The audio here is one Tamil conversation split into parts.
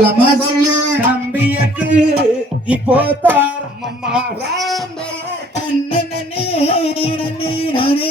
சொல்லமா சொல்லு. தம்பியக்கு இப்போ தாரம் அம்மா. ராம்பைய தன்னனே நன்னே நானே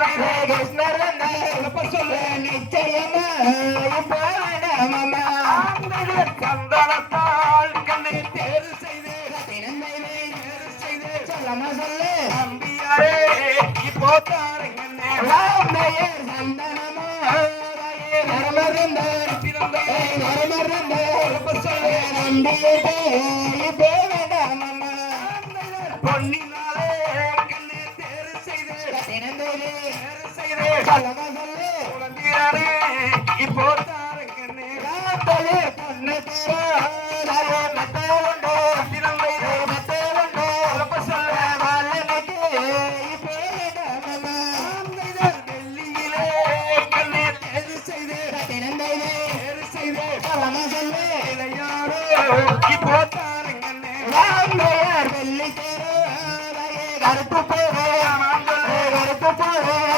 தினம்பையிலே சொல்லப்ப சொல்ல ஆம்பையர் நீலக்கல்லால் கண்ணே செய்து தேறு செய்து சின்னம்மா இப்போ தாருங்கண்ணே தினம்பையிலே சொல்லப்ப இப்போ செய்து தேறு செய்து குழந்தையாரே இப்போ தாருங்கண்ணே தினம்பையிலே சொல்லப்ப சொல்ல ஆம்பையர் வெள்ளியிலே. கண்ணே. தேறு செய்து. தேறு செய்து. இளையாரே. இப்போ தாருங்கண்ணே கருப்பு கருப்பு